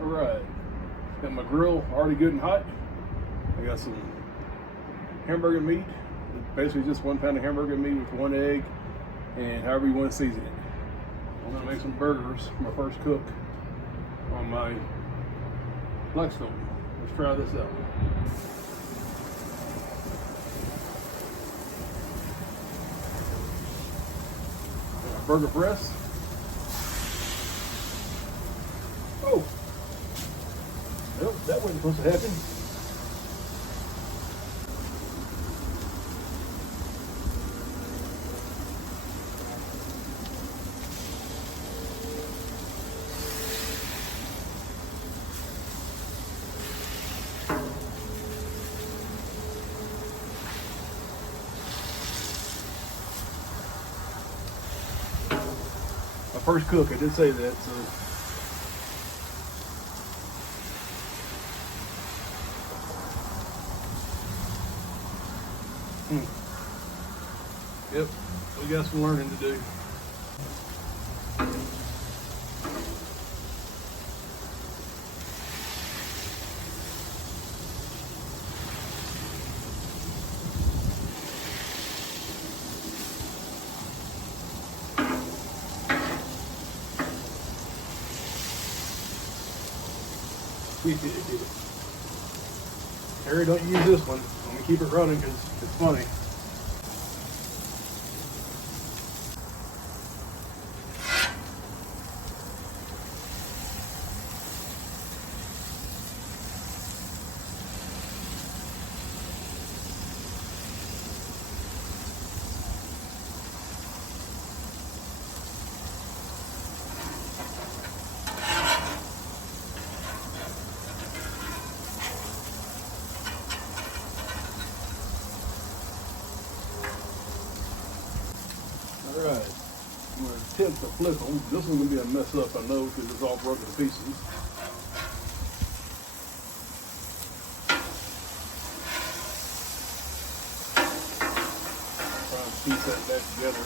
Alright, got my grill already good and hot. I got some hamburger meat. Basically just 1 pound of hamburger meat with 1 egg and however you want to season it. I'm going to make some burgers for my first cook on my Blackstone. Let's try this out. Got my burger press. Oh! Nope, that wasn't supposed to happen. My first cook, I did say that, so. Yep, we got some learning to do. Harry, don't use this one. I'm gonna keep it running because it's funny. Alright, I'm going to attempt to flip them. This one's going to be a mess up, I know, because it's all broken to pieces. Try and piece that back together.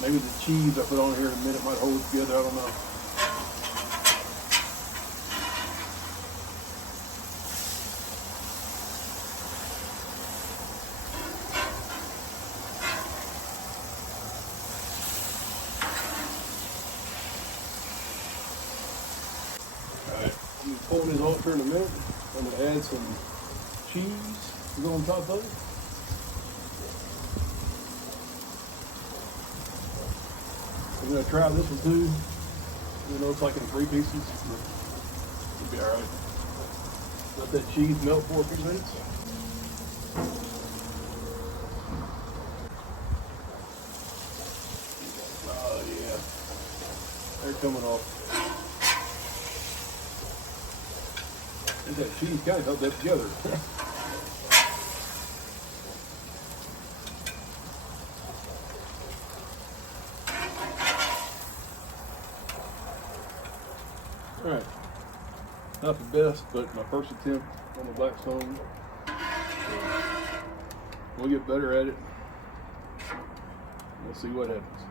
Maybe the cheese I put on here in a minute might hold it together, I don't know. Alright, I'm going to pull this off here in a minute. I'm going to add some cheese to go on top of it. I'm going to try this one too. You know, it's like in 3 pieces. It'll be alright. Let that cheese melt for a few minutes. Oh yeah. They're coming off. And that cheese kind of held that together. Alright. Not the best, but my first attempt on the Blackstone. So we'll get better at it. We'll see what happens.